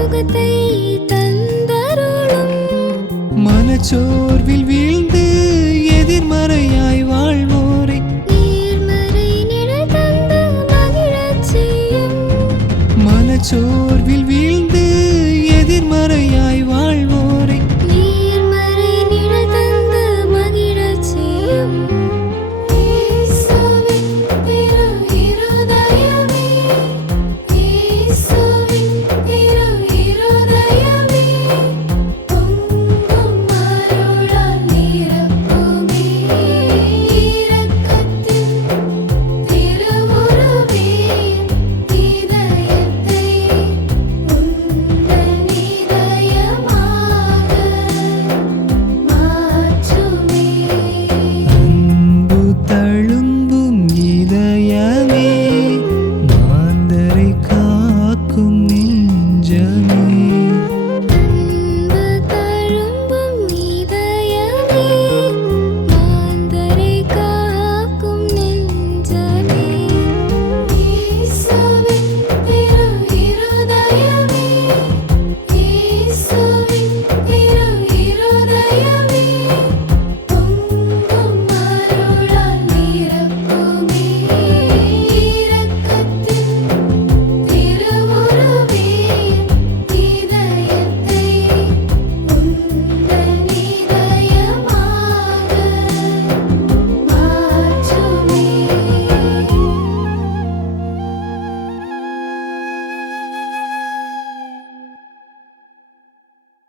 சுகத்தை தந்தருளும். மனச்சோர்வில் வீழ்ந்து எதிர்மறையாய் வாழ்வோரை. நேர்மறை நிழல் தந்து மகிழச் செய்யும். மனச்சோர்வில் வீழ்ந்து எதிர்மறையாய்